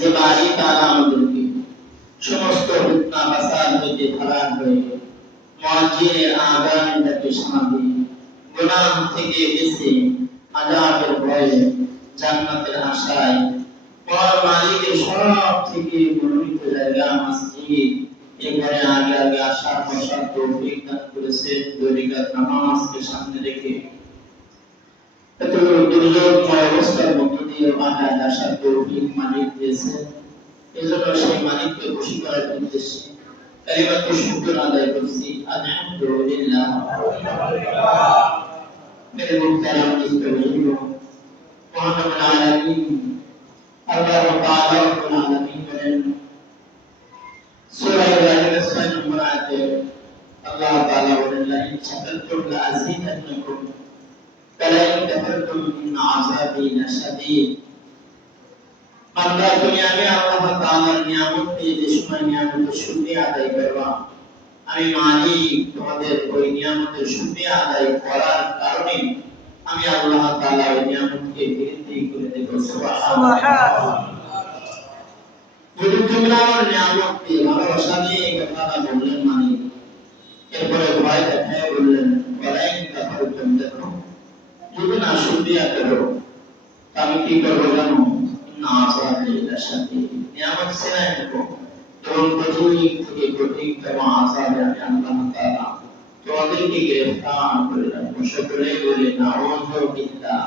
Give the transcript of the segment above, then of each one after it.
যে বাড়ি তারা আমাদেরকে সমস্ত ফিতনা ফাসাদ হইতে হারান হয়ে মুয়াজ্জিনের আযানটাকে সামনে গুনাহ থেকে বেঁচে আযাবের ভয়ে জান্নাতের আশায় পর মালিকের সব থেকে মনোনীত জায়গা মসজিদ এবারে আগে আগে আসার বসার তৌফিক দান করেছে। দৈনিকাত নামাজকে সামনে রেখে এত দুর্যোগময় অবস্থার মধ্য দিয়ে আগে আগে আসার তৌফিক মালিক দিয়েছে। এজন্য সেই মালিককে খুশি করার উদ্দেশ্যে কালিমাতুশ শুকর আদায় করছি। আলহামদুলিল্লাহ। মেরে মুহতারাম ইসলামীয় মহান রব্বুল আলামিন আল্লাহ তাআলা রব্বুল আলামিন বলেন সূরা ইব্রাহিমের 6 নম্বর আয়াতে আল্লাহ তাআলা বলেন লা ইন শাকারতুম লা আযীদান্নাকুম ওয়া লা ইন কাফারতুম ইন আযাবি লাশাদীদ। বান্দা তুমি আমি আল্লাহ তাআলার নিয়ামত দিয়ে যে সময় নিয়ামতের শুকরিয়া আদায় করবা, আমি মালিক তোমাদের ওই নিয়ামতের শুকরিয়া আদায় করার কারণে আমি আল্লাহ তাআলা ওই নিয়ামতকে বৃদ্ধি করে দেব। সুবহানাল্লাহ। যদি তোমরা আমার নিয়ামতকে ভালোবাসা দিয়ে কথাটা বললেন মালিক, এরপরে ভয় দেখায় বললেন ওয়ালাইন কাফারতুম, দেখো যদি না শুকরিয়া করো আমি কি করবো জানো? না আযাবি লাশাদীদ, নিয়ামত ছেড়ে দেবো এবং কঠিন থেকে কঠিনতম আযাবে আমি আল্লাহ তাআলা তোমাদেরকে গ্রেফতার করে রাখবো। সকলে বলে নাউযু বিল্লাহ।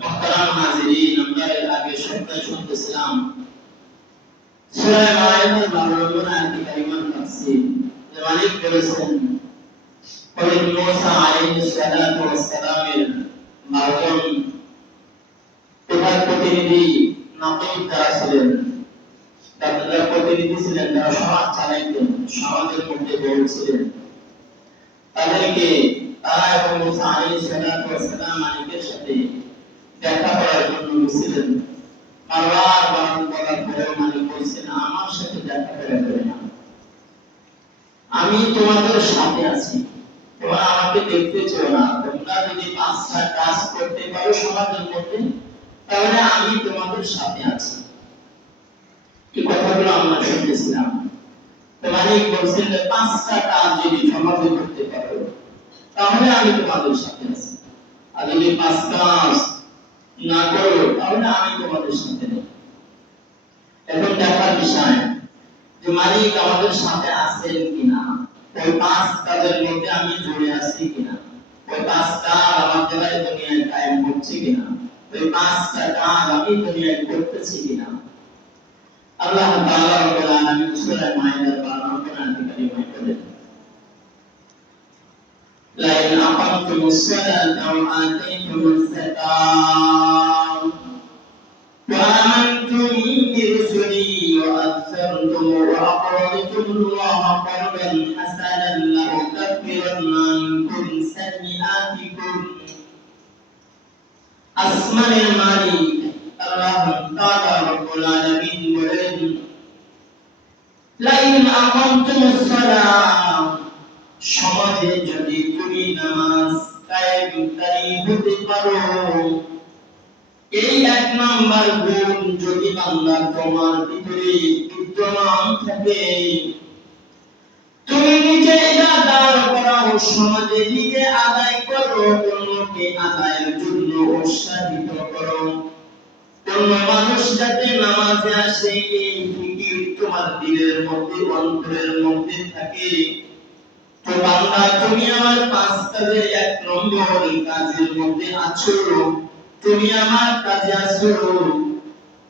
মুহতারাম হাজিরিন, আমরা এর আগে সপ্তাহে শুনতেছিলাম সূরা মায়েদার 12 নম্বর আয়াতে কারিমার তাফসীর। মালিক বলেছেন হযরত মুসা আলাইহিস সালাতু ওয়াস সালামের 12 জন প্রতিনিধি নাকিব তারা ছিলেন, তাদের প্রতিনিধি ছিলেন, তারা সমাজ চালাইতেন, সমাজের মধ্যে বলছিলেন। তাদেরকে তারা এবং মুসা আলাইহিস সালাতু ওয়াস সালাম মালিকের সাথে দেখা করার জন্য গেছিলেন। বারবার বারণ করার পরেও মালিক বলছেন আমার সাথে দেখা করে না, আমি তোমাদের সাথে আছি, তোমরা আমাকে দেখতে চাও না। তোমরা যদি 5টা কাজ করতে পারো সমাজের মধ্যে তাহলে আমি তোমাদের সাথে আছি। এই কথাগুলো আমরা শুনতেছিলাম। মালিক বলছেন 5টা কাজ যদি সমাজে করতে পারো তাহলে আমি তোমাদের সাথে আছি, আর যদি 5 কাজ না করো তাহলে আমি তোমাদের সাথে নেই। এখন দেখার বিষয় যে মালিক আমাদের সাথে আছেন কিনা, ওই 5 কাজের মধ্যে আমি জড়িয়ে আছি কিনা, ওই 5 কাজ আমার দ্বারা দুনিয়ায় কায়েম হচ্ছে কিনা, ওই 5টা কাজ আমি দুনিয়ায় করতেছি কিনা। আল্লাহ তাআলা রব্বুল আলামিন সূরা মায়েদার 12 নম্বর আয়াতে কারিমায় বলেন লা ইন আকামতুমুস সালাতা ওয়া আতাইতুমুজ যাকাত ওয়া আমানতুম বিরুসুলি ওয়া আযযারতুম ওয়া aqradতুমুল্লাহা qardan hasanan লাউকাফিরান্না আনকুম সাইয়্যাতিকুম। আসমানের মালিক আল্লাহ তাআলা রব্বুল আলামিন বলেন লা ইন আকামতুমুস সালাত, সমাজে যদি তুমি নামাজ কায়েমকারী হতে পারো, এই 1 নাম্বার গুণ যদি বান্দা তোমার ভিতরে বিদ্যমান থাকে, তুমি নিজে এটা দাঁড় করাও, সমাজে নিজে আদায় করো, অন্যকে আদায়ের জন্য উৎসাহিত করো, অন্য মানুষ যাতে নামাজে আসে এই ফিকির তোমার দিলের মধ্যে অন্তরের মধ্যে থাকে, তো বান্দা তুমি আমার 5 কাজের 1 নম্বর কাজের মধ্যে আছো, তুমি আমার কাজে আছো।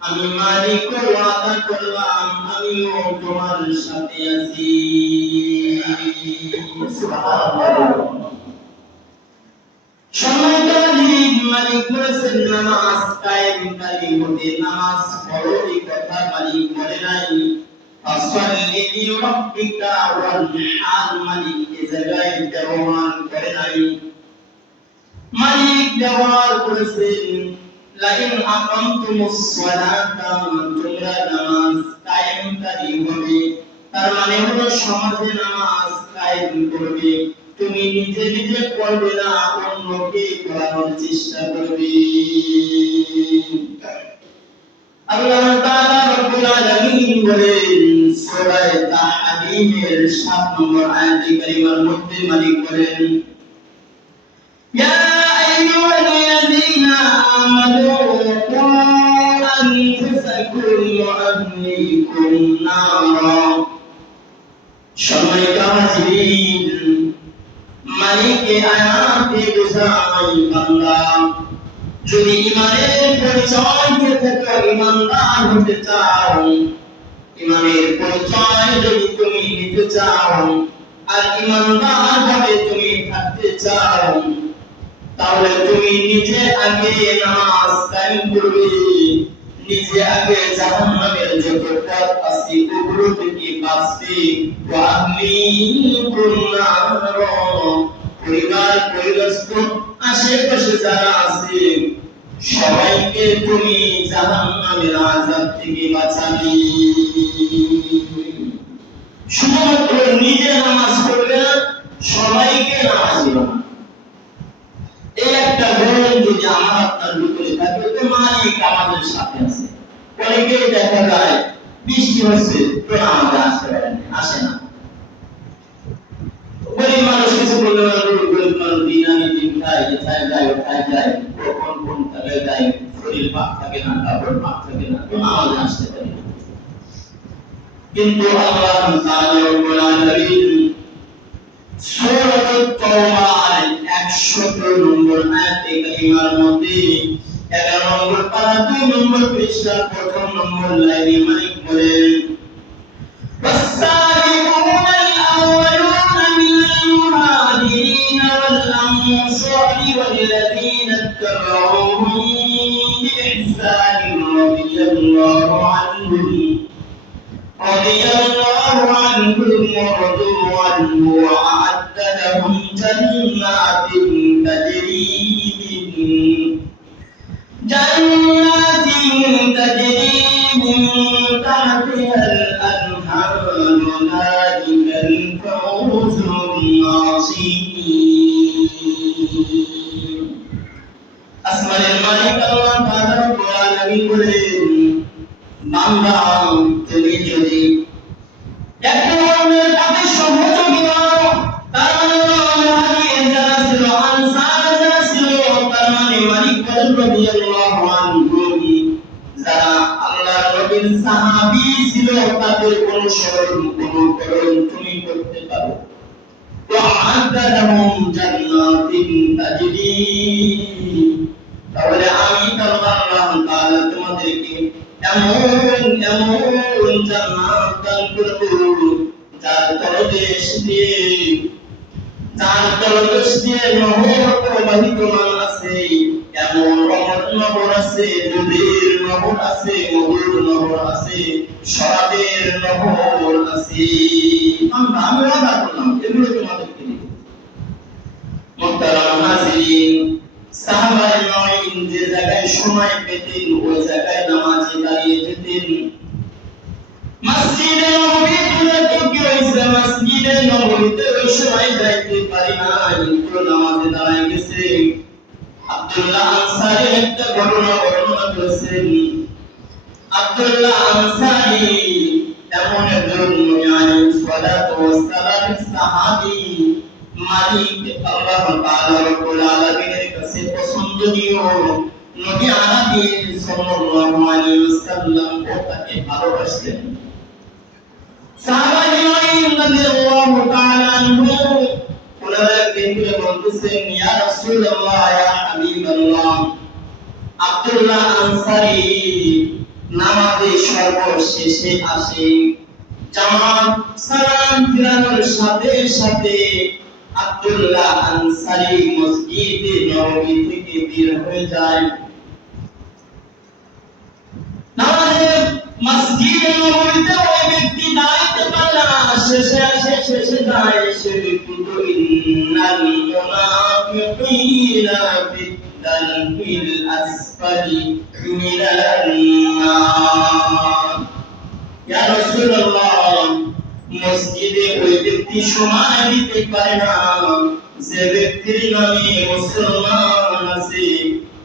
আমি মালিক ওয়াদা করলাম আমিও তোমার সাথে আছি। সুবহানাল্লাহ। সম্মানিত মালিক বলেছেন নামাজ কায়েমকারী হতে, নামাজ পড়ো, এই কথা মালিক বলে নাই ফাসাল্লি লিরাব্বিকা ওয়ানহার, মালিক এই জায়গায় ব্যবহার করে নাই। মালিক ব্যবহার করেছেন লা ইন আকামতুমুস সালাতা, তোমরা নামাজ কায়েমকারী হবে, তার মানে হলো সমাজে নামাজ কায়েম করবে, তুমি নিজে নিজে পড়বে না, অন্যকে পড়ানোর চেষ্টা করবে। আল্লাহ তাআলা রব্বুল আলামিন বলেন সূরা তাহরিমের 7 নম্বর আয়াতে কারিমার মধ্যে মালিক বলেন ইয়া আইয়ুহাল্লাযীনা আমানু কু আনফুসাকুম ওয়া আহলিকুম নারা। সম্মানিত হাজিরিন, মালিক এই আয়াতে বোঝায় বান্দা যদি ইমানের পরিচয় দিতে চাও, ইমানদার হতে চাও, ইমানের পরিচয় যদি তুমি নিতে চাও আর ইমানদার ভাবে তুমি থাকতে চাও, তাহলে তুমি নিজে আগে নামাজ কায়েম করবে, নিজে আগে জাহান্নামের যত পথ আছে ওগুলো থেকে বাঁচবে। ওয়া আহলিকুম নার, পরিবার পরিবেশক আশেপাশে যারা আছে সবাইকে তুমি জাহান্নামের আযাব থেকে বাঁচাবে। শুধুমাত্র নিজে নামাজ পড়বে না, সবাইকে নামাজি বানাবে। এই একটা গুণ যদি আমার আপনার ভিতরে থাকে তো মালিক আমাদের সাথে আছে। অনেকেই দেখা যায় বৃষ্টি হচ্ছে তো আমাদের আসতে পারে না, আসে না। গরিব মানুষ কিছু বললে গরিব মানুষ দিন আনি দিন খায়, কোথায় যায় কোথায় যায়, কখন কোন জায়গায় যায়, শরীর পাক থাকে না, কাপড় পাক থাকে না, তো আমাদের আসতে পারে না। কিন্তু আল্লাহ তাআলা রব্বুল আলামিন সূরা তাওবার 100 নম্বর আয়াতে কারিমার মধ্যে 11 নম্বর পারা 2 নম্বর পৃষ্ঠার প্রথম নম্বর লাইনে মালিক বলেন والسابقون الأولون من المهاجرين والأنصار والذين اتبعوهم بإحسان رضي الله عنهم ورضوا عنه وأعد لهم جنات تجري من تحتها الأنهار ذلك الفوز العظيم। আসমানের মালিক আল্লাহ তাআলা রব্বুল আলামিন বলেন বান্দা তুমি যদি একটা ধর্মের পথে সহযোগী হও, তার মানে মুহাজির যারা ছিল, আনসার যারা ছিল, তার মানে মালিক রাদিয়াল্লাহু আনহুম যারা আল্লাহর নবীর সাহাবী ছিল তাদের অনুসরণ তুমি করতে পারো। وَأَعَدَّ لَهُمْ جَنَّاتٍ تَجْرِي, তাহলে আমি আল্লাহ তাআলা তোমাদেরকে এমন জান্নাত দান করব যার তলদেশ দিয়ে নহর প্রবাহিতমান আছে, এমন নহর আছে, দুধের নহর আছে, মধুর নহর আছে, শরাবের নহর আছে। আমি ওয়াদা করলাম এগুলো তোমাদেরকে দিব। মুহতারাম হাজিরিন, সাহাবায়ে নঈন যে জায়গায় সময় পেতেন ওই জায়গায় নামাজে দাঁড়িয়ে যেতেন। মসজিদে নববীতে তো কি হইছে, মসজিদে নববীতে ওই সময় যাইতে পারি না, কিন্তু নামাজে দাঁড়ায় গেছে। আব্দুল্লাহ আনসারী একটা ঘটনা বর্ণনা করেছেন। আব্দুল্লাহ আনসারী এমন একজন নবী আলাইহিস সালাতু ওয়াস সালামের সাহাবী, মালিক আল্লাহ তাআলা রব্বুল আলামিনের কাছে পছন্দনীয় নবী আরবি সাল্লাল্লাহু আলাইহি ওয়াসাল্লাম তাকে ভালোবাসতেন। সাহাবায়ে রাদিয়াল্লাহু তাআলা আনহু ওনারা একদিন বলতেছেন ইয়া রাসূলুল্লাহ ইয়া হাবিবাল্লাহ, আব্দুল্লাহ আনসারী নামাজে সর্বশেষে আসে, জামাত সালাম ফিরানোর সাথে সাথে আব্দুল্লাহ আনসারী মসজিদে নববী থেকে বের হয়ে যায়। নামাজে মসজিদে নববীতে ওই ব্যক্তি দাঁড়াতে পারলে না, শেষে যায় সে ব্যক্তি তো ইন্নাল মুনাফিকিনা ফিদ-দারকিল আসফালি মিনান নার। ইয়া রাসূলুল্লাহ, মসজিদে ওই ব্যক্তি সময় দিতে পারে না যে ব্যক্তির নামে মুসলমান আছে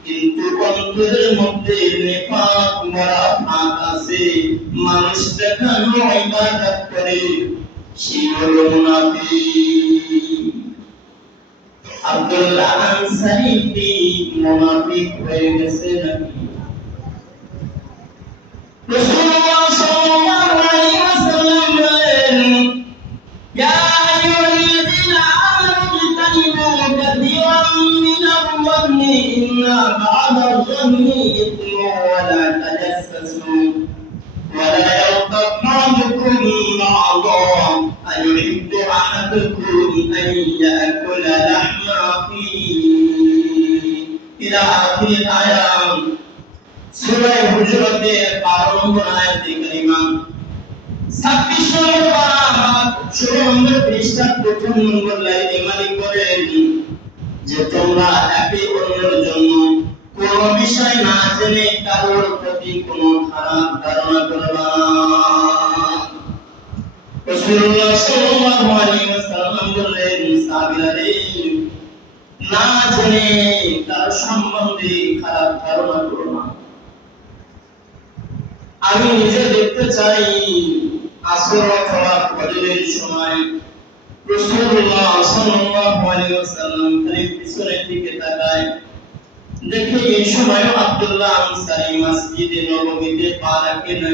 কিন্তু অন্তরের মধ্যে নিফাক ভরা ফাঁক আছে, মানুষ দেখানো ইবাদত করে সে হলো মুনাফিক। আব্দুল্লাহ আনসারী কি মুনাফিক হয়ে গেছে নাকি? রাসূলুল্লাহ সাল্লাল্লাহু আলাইহি ওয়াসাল্লাম বলেন, ইয়া আইয়ুহাল্লাযীনা আমানু ইজতানিবু কাসীরাম মিনাল-যন্নি ইন্না বা'দাল-যন্নি ইথmun ওয়া লা তাজাসসাসু ওয়া লা yaghtab ba'dukum ba'dan ayuhibbu ahadukum an ya'kula lahma akhihi ila akhir ayat সূরা হুজুরাতের 12 নম্বর আয়াতে কারিমা 26 নম্বর পৃষ্ঠার প্রথম নম্বর লাইনে মালিক বলেন যে তোমরা একে অন্যের জন্য কোন বিষয় না জেনে কারোর প্রতি কোনো খারাপ ধারণা করবে না। রাসূলুল্লাহ সাল্লাল্লাহু আলাইহি ওয়াসাল্লাম বললেন, সাহাবীরা না জেনে কারোর সম্বন্ধে খারাপ ধারণা করো না। আমি নিজে দেখতে চাই আসর অথবা ফজরের সময় রাসূলুল্লাহ সাল্লাল্লাহু আলাইহি ওয়াসাল্লাম খালি পিছনের দিকে তাকায়, দেখে এই সময় আব্দুল্লাহ আনসারী মসজিদে নববীতে পা রাখে না।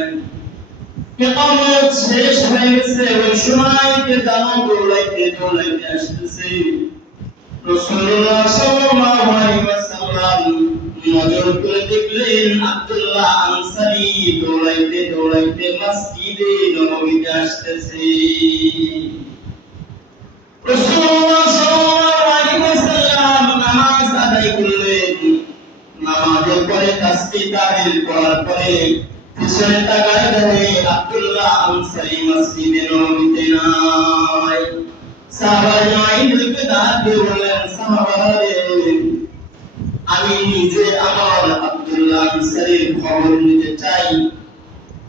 ইকামত শেষ হয়ে গেছে, ওই সময় কে জানো দৌড়াইতে আসতেছে। রাসূলুল্লাহ সাল্লাল্লাহু আলাইহি ওয়াসাল্লাম নজর করে দেখলেন আব্দুল্লাহ আনসারী দৌড়াইতে মসজিদে নববীতে আসতেছে। রাসূলুল্লাহ সাল্লাল্লাহু আলাইহি ওয়াসাল্লাম নামাজ আদায় করলেন। নামাজের পরে তাসবিহ তাহলিল করার পরে পিছনে তাকায় দেখে আব্দুল্লাহ আনসারী মসজিদে নববীতে নাই। সাহাবায়ে দাঁড় দিয়ে বললেন, সাহাবারা আমি নিজে আমার আব্দুল্লাহ আনসারীর খবর নিতে চাই,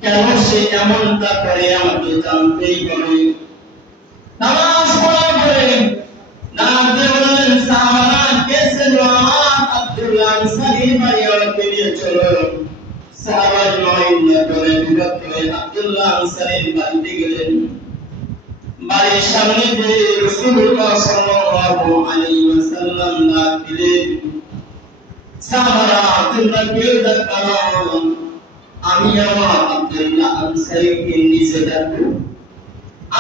কেন সে এমনটা করে আমাকে জানতেই হবে। নামাজ পড়ার পরে নাম দিয়ে বললেন, সাহাবারা কেসে আমার আব্দুল্লাহ আনসারীর বাড়ি আমাকে নিয়ে চলো। সাহাবায়ে নয়না করে বিরত হয়ে আব্দুল্লাহ আনসারীর বাড়িতে গেলেন। বাড়ির সামনে দিয়ে রাসূলুল্লাহ সাল্লাল্লাহু আলাইহি ওয়াসাল্লাম ডাক দিলেন, সাহাবারা তোমরা কেউ ডাকবা না, আমি আমার আব্দুল্লাহ আনসারীকে নিচে ডাকবো।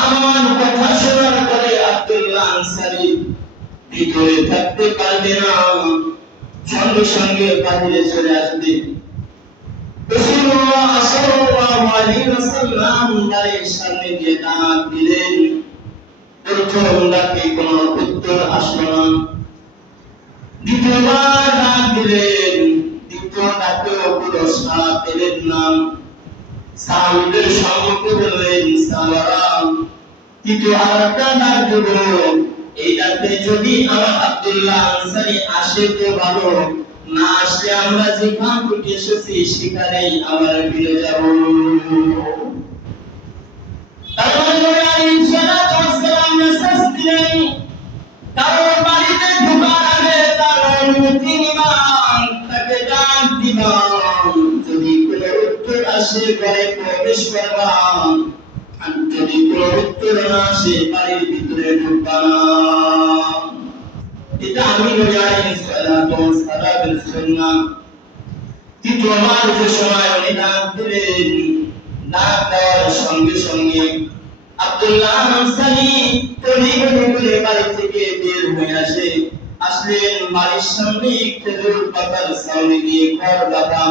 আমার কথা শোনার পরে আব্দুল্লাহ আনসারী ভিতরে থাকতে পারবে না, সঙ্গে সঙ্গে বাহিরে চলে আসবে। রাসূলুল্লাহ সাল্লাল্লাহু আলাইহি ওয়াসাল্লাম বাড়ির সামনে গিয়ে ডাক দিলেন। প্রথম ডাকে কোনো উত্তর আসলো না। দ্বিতীয়বার ডাক দিলেন, দ্বিতীয় ডাকেও কোনো সাড়া পেলেন না। সাহাবীদের সম্মুখে বললেন, সাহাবারা তৃতীয় আরেকটা ডাক দেব, এই ডাকে যদি আমার আব্দুল্লাহ আনসারী আসে তো ভালো, না আসলে আমরা যেখান থেকে এসেছি সেখানেই আবার ফিরে যাব। তারপরে নবী আলাইহিস সালাতু ওয়াস সালাম মেসেজ দিলেন, কারোর বাড়িতে ঢোকার আগে তার অনুমতি নিবান, তাকে ডাক দিবান, যদি কোনো উত্তর আসে ঘরে প্রবেশ করবান, আর যদি কোনো উত্তর না আসে বাড়ির ভিতরে ঢুকবান। এটা আমি নবী আলাইহিস সালাতু ওয়াস সালামের সুন্নাহ। তৃতীয়বার যে সময় উনি ডাক দিলেন, ডাক দেওয়ার সঙ্গে সঙ্গে আব্দুল্লাহ আনসারী তড়িঘড়ি বাড়ি থেকে বের হয়ে আসলেন। বাড়ির সামনে খেজুর পাতার ছাউনি দিয়ে ঘর বাঁধা,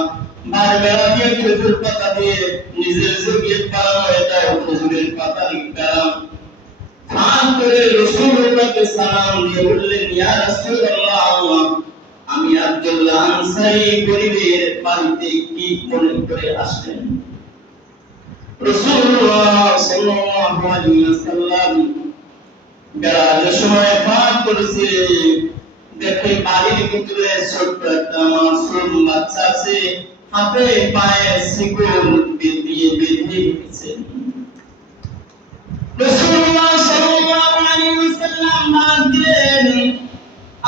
বার বেড়া দিয়ে খেজুর পাতা দিয়ে নিজের জমিয়ে বানানো এটাও খেজুরের পাতার বেড়া। ধান করে রাসূলুল্লাহকে সালাম দিয়ে বললেন, ইয়া রাসূলুল্লাহ, আমি আব্দুল্লাহ আনসারী গরিবের বাড়িতে কি মনে করে আসলেন? রাসূলুল্লাহ সাল্লাল্লাহু আলাইহি ওয়াসাল্লাম বেড়ার সময় পাক করেছে, দেখে বাড়ির ভিতরে ছোট্ট একটা মাসুম বাচ্চা আছে, হাতে পায়ে শিকল দিয়ে বেঁধে রেখেছে। রাসূলুল্লাহ সাল্লাল্লাহু আলাইহি ওয়াসাল্লাম ডাক দিলেন,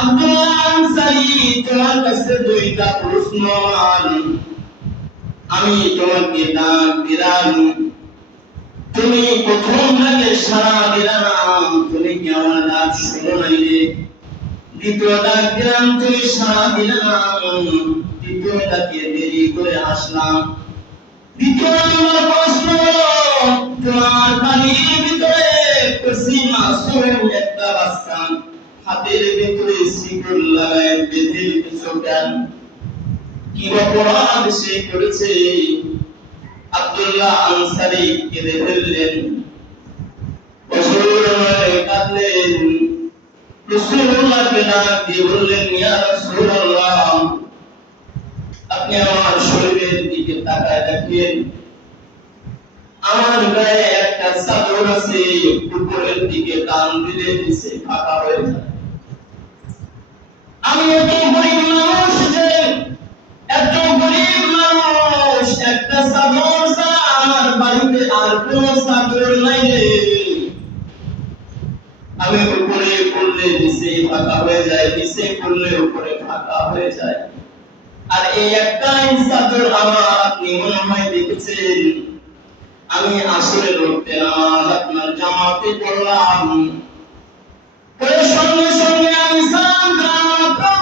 আব্দুল্লাহ আনসারী, তোমার কাছে দুইটা প্রশ্ন। আমি তোমাকে ডাক দিলাম, তুমি প্রথম ডাকে সাড়া দিলা না, তুমি কি আমার ডাক শোনো নাই রে? দ্বিতীয় ডাক দিলাম, তুমি সাড়া দিলা না, তৃতীয় ডাকে দেরি করে আসলাম। দ্বিতীয় নম্বর প্রশ্ন হলো, তোমার বাড়ির ভিতরে কচি মাসুম একটা বাচ্চা হাতের ভিতরে শিকল লাগায় বেঁধে রেখেছো কেন? কি অপরাধ সে করেছে? আব্দুল্লাহ আনসারী কেঁদে ফেললেন, অঝোর হয়ে কাঁদলেন। রাসূলুল্লাহকে ডাক দিয়ে বললেন, ইয়া রাসূলুল্লাহ, আপনি আমার শরীরের দিকে তাকায় দেখেন, আমার গায়ে একটা চাদর আছে, উপরের দিকে টান দিলে নিচে ফাঁকা হয়ে যায়। আমি এত গরিব মানুষ যে, এত গরিব মানুষ, একটা চাদর ছাড়া আমার বাড়িতে আর কোন চাদর নাই রে। আমি উপরে পড়লে নিচে ফাঁকা হয়ে যায়, নিচে পড়লে উপরে ফাঁকা হয়ে যায়। আর এই একটাই চাদর আমার, আপনি মনে হয় দেখেছেন, আমি আসরের রক্তে নামাজ আপনার জামাতে পড়লাম, পরে সঙ্গে সঙ্গে আমি সালাম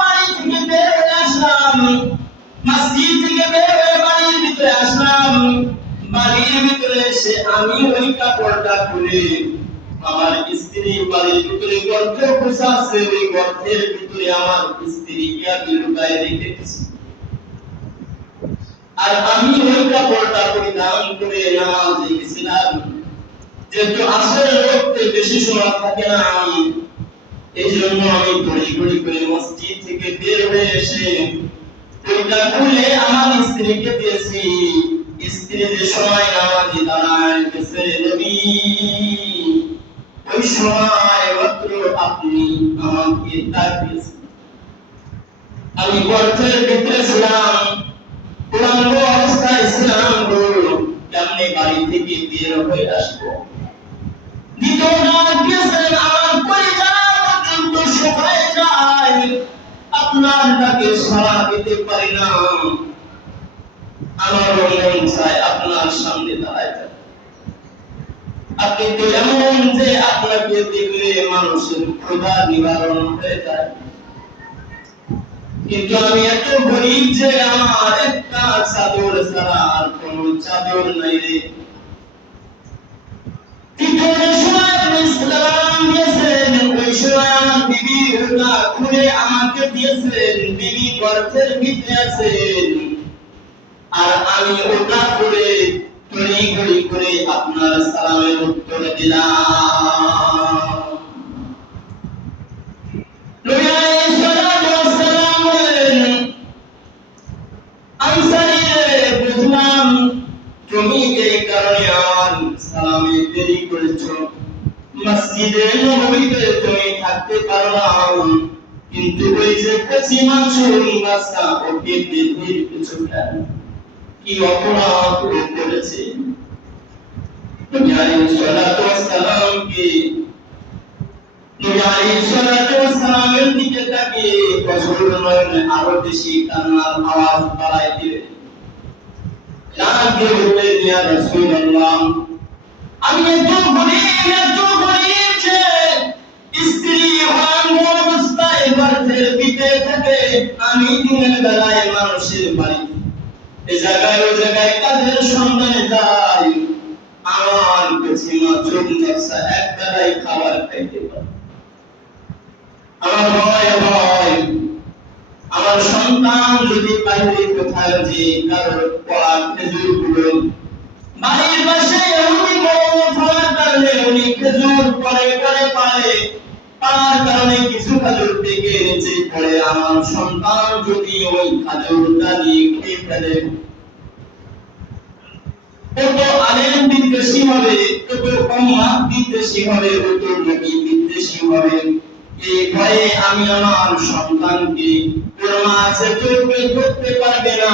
বাড়ি থেকে বের হয়ে আসলাম, মসজিদ থেকে বের হয়ে বাড়ির ভিতরে আসলাম। বাড়ির ভিতরে এসে আমি ওই কাপড়টা খুলে আমার স্ত্রী বাড়ির ভিতরে গর্ত পোষাচ্ছে, ওই গর্তের ভিতরে আমার স্ত্রীকে আমি লুকায় রেখেছি। আর আমি ওই কাপড়টা পরিধান করে নামাজে গেছিলাম, যেহেতু আসলে রক্তে বেশি সময় থাকে না, এই জন্য আমি ঘড়ি করে মসজিদ থেকে বের হয়ে এসে ওইটা খুলে আমার স্ত্রীকে দিয়েছি। স্ত্রী যে সময় নামাজে দাঁড়ায় গেছে, নবী ওই সময় মাত্র আপনি আমাকে ডাক দিয়েছেন। আমি গর্তের ভিতরে ছিলাম, পুরানো অবস্থায় ছিলাম, কেমনে বাড়ি থেকে বের হয়ে আসবো? দ্বিতীয় ডাক দিয়েছেন, আমার পরিবার পর্যন্ত শুকায় যায়, আপনার ডাকে সাড়া দিতে পারি না, আমার মন চায় আপনার সামনে দাঁড়ায় যাবে। আপনি তো এমন যে আপনাকে দেখলে মানুষের ক্ষুধা নিবারণ হয়ে যায়, কিন্তু আমি এত গরিব যে আমার একটা চাদর ছাড়া আর কোন চাদর নাই রে। তৃতীয় সময় আপনি সালাম দিয়েছেন, ওই সময় আমার বিবি ওটা খুলে আমাকে দিয়েছেন, বিবি গর্তের ভিতরে আছেন, আর আমি ওটা খুলে তড়িঘড়ি করে আপনার সালামের উত্তর দিলাম। বুঝলাম তুমি এই কারণে আমার সালামে দেরি করেছো, মসজিদে নববীতে তুমি থাকতে পারো না, কিন্তু ওই যে কচি মাসুম বাচ্চা ওকে বেঁধে রেখেছো কেন? কি অপরাধ করেছে? নবী আলাইহিস সালাতু ওয়াস সালাম কি নবী আলাইহিস সালাতু ওয়াস সালামের দিকে তাকিয়ে রাসূল নয়নে আরো বেশি কান্নার আওয়াজ বাড়ায় দিলেন। লাগে বললেন, ইয়া রাসূলুল্লাহ, আমি এত গরিব যে স্ত্রী অঙ্গ অবস্থায় গর্ভের ভিতরে থাকে, আমি দিনের বেলায় মানুষের বাড়ি এই জায়গায় ওই জায়গায় কাজের সন্ধানে যাই, আমার কাছে মাত্র এক বেলায় খাবার খাইতে পারে। আমার ভয় আমার সন্তান যদি বাইরে কোথাও যে কারোর পড়া খেজুর গুলো বাড়ির পাশে এমনি বড় ফলার কারণে উনি খেজুর পরে পারে, পাওয়ার কারণে কিছু খেজুর থেকে নিচে পড়ে, আমার সন্তান যদি ওই খেজুরটা নিয়ে খেয়ে ফেলে, কত আলেম বিদ্বেষী হবে, কত উম্মাহ বিদ্বেষী হবে, কত নবী বিদ্বেষী হবে। এই ভয়ে আমি আমার সন্তানকে কোরআন আছে চোখে ধরতে পারবে না,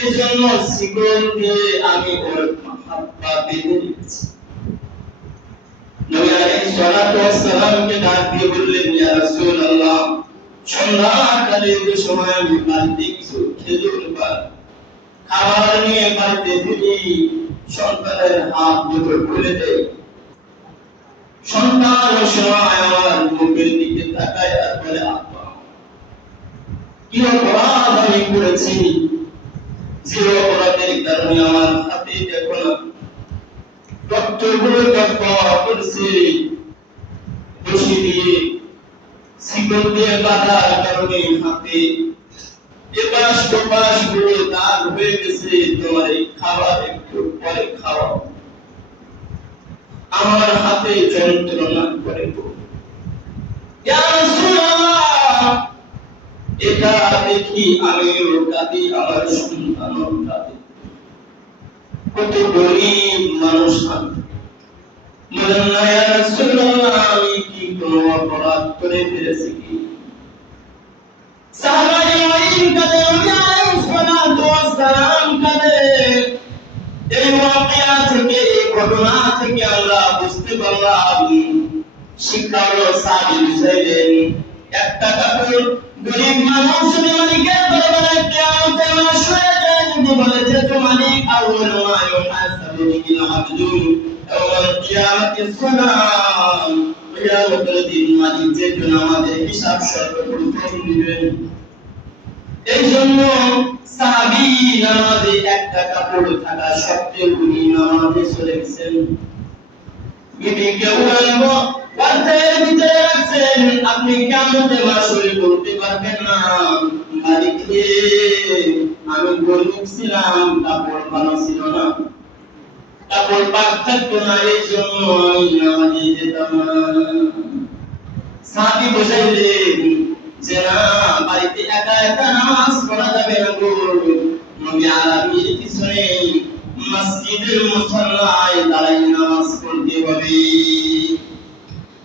এই জন্য শিকল দিয়ে আমি ওর হাত-পা বেঁধে রেখেছি। নবী আলাইহিস সালাতু ওয়াস সালামকে ডাক দিয়ে বললেন, ইয়া রাসূলুল্লাহ, সন্ধ্যাকালে যে সময় আমি বাড়িতে কিছু খেজুর পাই, খাবার নিয়ে বাড়িতে ফিরি, সন্তানের হাত দুটো খুলে দেয়। সন্তান ওই সময় আমার মুখের দিকে তাকায় আর বলে, আব্বা কি অপরাধ আমি করেছি, যে অপরাধের কারণে আমার হাতে দেখো না রক্তগুলো করছে, রশি দিয়ে শিকল দিয়ে বাঁধার কারণে হাতে এপাশ ওপাশ গুলো দাগ হয়ে গেছে, তোমার এই খাবার একটু পরে খাওয়া, আমার হাতে যন্ত্রণা করে গো। ইয়া রাসূলুল্লাহ, এটা দেখি আমিও কাঁদি, আমার সন্তানও কাঁদে। কত গরিব মানুষ আমি। বলেন না ইয়া রাসূলুল্লাহ, আমি কি কোনো অপরাধ করে ফেলেছি কি? সাহাবায়ে ওয়াইন কাঁদে, নবী আলাইহিস সালাতু ওয়াস সালাম কাঁদে। এই ওয়াকিয়া থেকে, এই ঘটনা থেকে আমরা বুঝতে পারলাম শিক্ষা হলো সাহাবী বুঝাইলেন, একটা কাপড় গরিব মানুষ মালিকের দরবারে কিয়ামতের মাসরে যদি বলে যে তো মালিক আউয়াল মা ইউহাসাবু বিল আবদু ইয়াওমাল কিয়ামাতি সালাম, কিয়ামতের দিন মালিক যে আমাদের হিসাব সর্বপ্রথম দিবেন। এই জন্য সাহাবী নামাজে একটা কাপড় থাকা সত্ত্বেও উনি নামাজে চলে গেছেন। বিবিকে বলবো বাচ্চার ভিতরে রাখছেন, আপনি কিয়ামতের মাসরে বলতে পারবেন না মালিক রে আমি গরিব ছিলাম, কাপড় ভালো ছিল না, কাপড় পাক থাকতো না, এই জন্য আমি নামাজে যেতাম না। সাহাবী বুঝাইলেন যে না, বাড়িতে একা একা নামাজ পড়া যাবে না গো, নবী আলামির পিছনে মসজিদের মুসল্লায় দাঁড়াই নামাজ পড়তে হবে।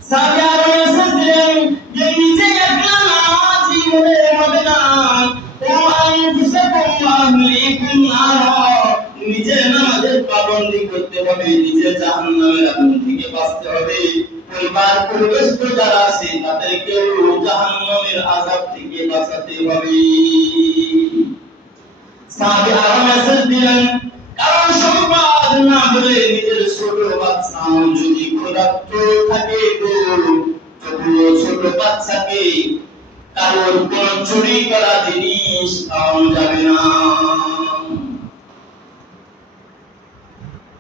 সাহাবী আরো মেসেজ দিলেন যে নিজে একলা নামাজি হলে হবে না, ও আনফুসাকুম ওয়া আহলিকুম নার, নিজে নামাজের পাবন্দি করতে হবে, নিজে জাহান্নামের আগুন থেকে বাঁচতে হবে, পরিবার পরিবেশক যারা আছে তাদেরকেও জাহান্নামের আযাব থেকে বাঁচাতে হবে। সাহাবী আরো মেসেজ দিলেন, কারণ সম্পদ না বলে নিজের ছোট বাচ্চা যদি ক্ষুধার্ত থাকে তো তবুও ছোট বাচ্চাকে কারোর কোন চুরি করা জিনিস খাওয়ানো যাবে না।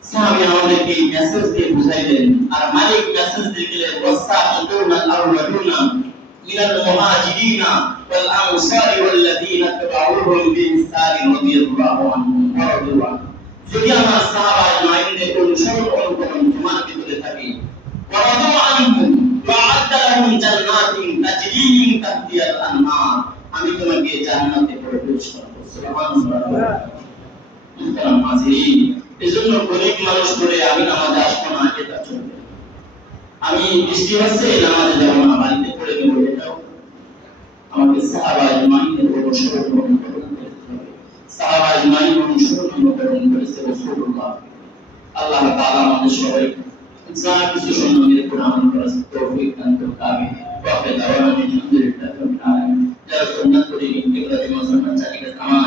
সাহাবী আমাদেরকে মেসেজ দিয়ে বুঝাইলেন, আর মালিক মেসেজ দিয়ে দিলেন, ওয়াসাবিকুনা আল-আউওয়ালুনা মিনাল মুহাজিরিনা ওয়াল আনসারি ওয়াল্লাযীনা তাবাউহুম বিইহসান রাদিয়াল্লাহু আনহুম ওয়া রাদু আনহু। যদি আমার সাহাবায়ে মাইনদের অনুসরণ অনুকরণ তোমার ভিতরে থাকে, ওয়া রাদু আনহুম ওয়া আ'আদ্দা লাহুম জান্নাতিন তাজরি মিন তাহতিহাল আনহার, আমি তোমাকে জান্নাতে প্রবেশ করাবো। সুবহানাল্লাহ। মুহতারাম হাজিরিন, এজন্য গরিব মানুষ করে আমি নামাজে আসবো না, এটা চলবে। আমি বৃষ্টি হচ্ছে নামাজে যাব না, বাড়িতে পড়ে নেব, এটাও আমাকে সাহাবায়ে মাইনের অনুসরণ করতে হবে। সাহাবায়ে মাইন অনুসরণ করেছে রাসূলুল্লাহ। আল্লাহ তাআলা আমাদের সবাইকে যা কিছু শুনলাম এর উপর আমল করার তৌফিক দান করুন। আমিন। ওয়া আখিরু দাওয়ানা আলহামদুলিল্লাহি রাব্বিল আলামিন। যারা সুন্নাত পড়ে এগুলো মুসলমান জাতিকে তামাম